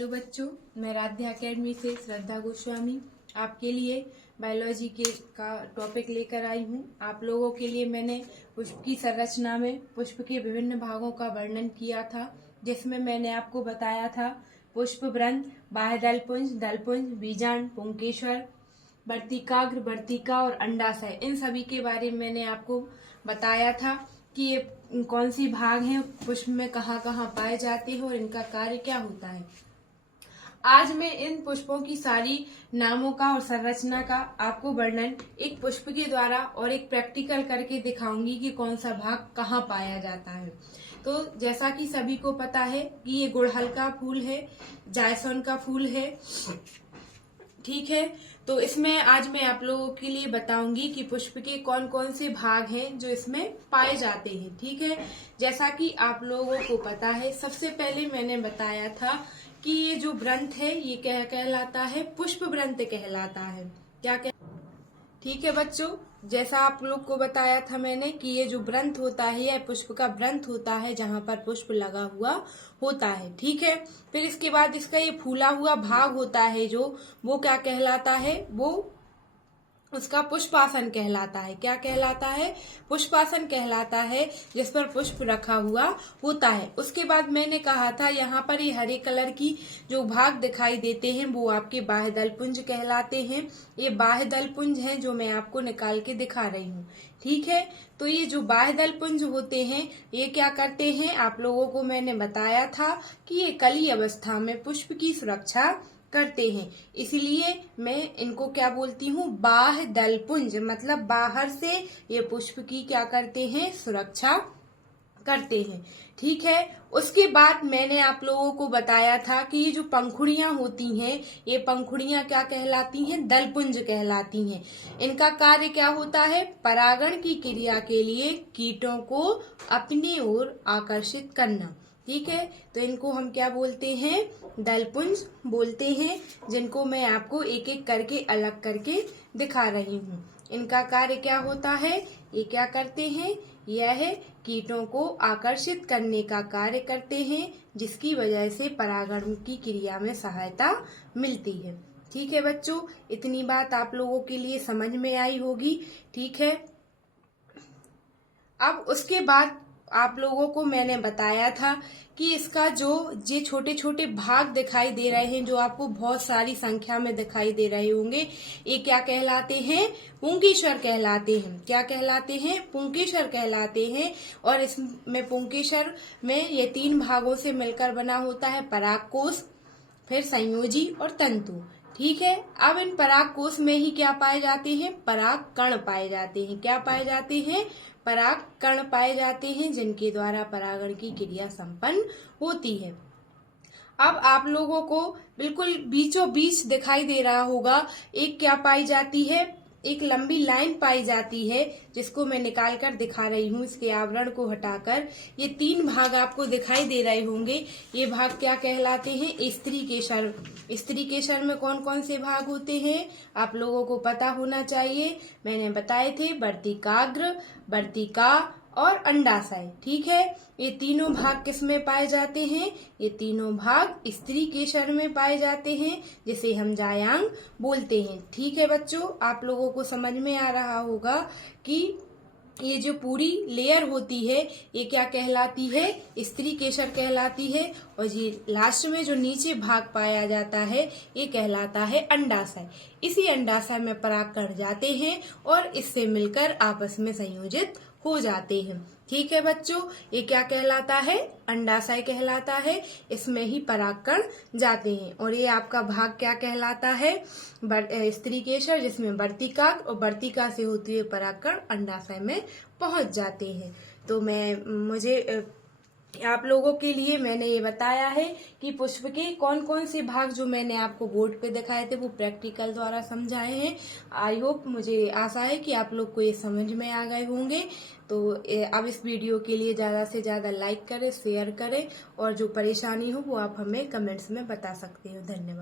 Hello बच्चों, मैं Radhya academy से श्रद्धा गोस्वामी आपके लिए बायोलॉजी का टॉपिक लेकर आई हूँ। आप लोगों के लिए मैंने पुष्प की संरचना में पुष्प के विभिन्न भागों का वर्णन किया था, जिसमें मैंने आपको बताया था पुष्प वृंत, बाह्य दलपुंज, दलपुंज, बीजांड, पुंकेसर, वर्तिकाग्र, वर्तिका और अंडाशय। इन सभी के बारे में मैंने आपको बताया था कि ये कौन सी भाग हैं, पुष्प में कहाँ कहाँ पाए जाते हैं और इनका कार्य क्या होता है। आज मैं इन पुष्पों की सारी नामों का और संरचना का आपको वर्णन एक पुष्प के द्वारा और एक प्रैक्टिकल करके दिखाऊंगी कि कौन सा भाग कहाँ पाया जाता है। तो जैसा कि सभी को पता है कि ये गुड़हल का फूल है, जायसवान का फूल है, ठीक है। तो इसमें आज मैं आप लोगों के लिए बताऊंगी कि पुष्प के कौन कौन से भाग हैं जो इसमें पाए जाते हैं, ठीक है। जैसा कि आप लोगों को पता है, सबसे पहले मैंने बताया था कि ये जो वृंत है ये क्या कहलाता है, पुष्प वृंत कहलाता है। क्या ठीक है बच्चों, जैसा आप लोग को बताया था मैंने कि ये जो वृंत होता है यह पुष्प का वृंत होता है जहाँ पर पुष्प लगा हुआ होता है, ठीक है। फिर इसके बाद इसका ये फूला हुआ भाग होता है जो, वो क्या कहलाता है, वो उसका पुष्पासन कहलाता है। क्या कहलाता है? पुष्पासन कहलाता है, जिस पर पुष्प रखा हुआ होता है। उसके बाद मैंने कहा था यहाँ पर ये हरे कलर की जो भाग दिखाई देते हैं वो आपके बाह्य दलपुंज कहलाते हैं। ये बाह्य दलपुंज हैं जो मैं आपको निकाल के दिखा रही हूँ, ठीक है। तो ये जो बाह्य दलपुंज होते हैं ये क्या करते हैं, आप लोगों को मैंने बताया था कि ये कली अवस्था में पुष्प की सुरक्षा करते हैं, इसलिए मैं इनको क्या बोलती हूँ, बाह्य दलपुंज, मतलब बाहर से ये पुष्प की क्या करते हैं, सुरक्षा करते हैं, ठीक है। उसके बाद मैंने आप लोगों को बताया था कि ये जो पंखुड़ियां होती हैं ये पंखुड़ियां क्या कहलाती हैं, दलपुंज कहलाती हैं। इनका कार्य क्या होता है, परागण की क्रिया के लिए कीटों को अपनी ओर आकर्षित करना, ठीक है। तो इनको हम क्या बोलते हैं, दलपुंज बोलते हैं, जिनको मैं आपको एक एक करके अलग करके दिखा रही हूँ। इनका कार्य क्या होता है, ये क्या करते हैं, यह कीटों को आकर्षित करने का कार्य करते हैं, जिसकी वजह से परागण की क्रिया में सहायता मिलती है, ठीक है बच्चों। इतनी बात आप लोगों के लिए समझ में आई होगी, ठीक है। अब उसके बाद आप लोगों को मैंने बताया था कि इसका जो ये छोटे छोटे भाग दिखाई दे रहे हैं, जो आपको बहुत सारी संख्या में दिखाई दे रहे होंगे, ये क्या कहलाते हैं, पुंकेसर कहलाते हैं। क्या कहलाते हैं, पुंकेसर कहलाते हैं। और इसमें पुंकेसर में ये 3 भागों से मिलकर बना होता है, परागकोश, फिर संयोजी और तंतु, ठीक है। अब इन परागकोश में ही क्या पाए जाते हैं, पराग कण पाए जाते हैं। क्या पाए जाते हैं, पराग कण पाए जाते हैं, जिनके द्वारा परागण की क्रिया संपन्न होती है। अब आप लोगों को बिल्कुल बीचों बीच दिखाई दे रहा होगा, एक क्या पाई जाती है, एक लंबी लाइन पाई जाती है, जिसको मैं निकाल कर दिखा रही हूँ। इसके आवरण को हटाकर ये 3 भाग आपको दिखाई दे रहे होंगे। ये भाग क्या कहलाते हैं, स्त्री केसर। स्त्री केसर में कौन कौन से भाग होते हैं आप लोगों को पता होना चाहिए, मैंने बताए थे, वर्तिकाग्र, वर्तिका और अंडाशय, ठीक है। ये तीनों भाग किस में पाए जाते हैं, ये तीनों भाग स्त्री केसर में पाए जाते हैं, जिसे हम जायांग बोलते हैं, ठीक है बच्चों। आप लोगों को समझ में आ रहा होगा कि ये जो पूरी लेयर होती है ये क्या कहलाती है, स्त्री केसर कहलाती है। और ये लास्ट में जो नीचे भाग पाया जाता है ये कहलाता है अंडाशय। इसी अंडाशय में परागकण जाते हैं और इससे मिलकर आपस में संयोजित हो जाते हैं, ठीक है बच्चों। ये क्या कहलाता है, अंडाशय कहलाता है, इसमें ही परागकण जाते हैं। और ये आपका भाग क्या कहलाता है, स्त्री केसर, जिसमें वर्तिका, और वर्तिका से होती हुए परागकण अंडाशय में पहुंच जाते हैं। तो मुझे आप लोगों के लिए मैंने ये बताया है कि पुष्प के कौन कौन से भाग जो मैंने आपको बोर्ड पे दिखाए थे वो प्रैक्टिकल द्वारा समझाए हैं। आई होप, मुझे आशा है कि आप लोग को ये समझ में आ गए होंगे। तो अब इस वीडियो के लिए ज्यादा से ज्यादा लाइक करें, शेयर करें, और जो परेशानी हो वो आप हमें कमेंट्स में बता सकते हो। धन्यवाद।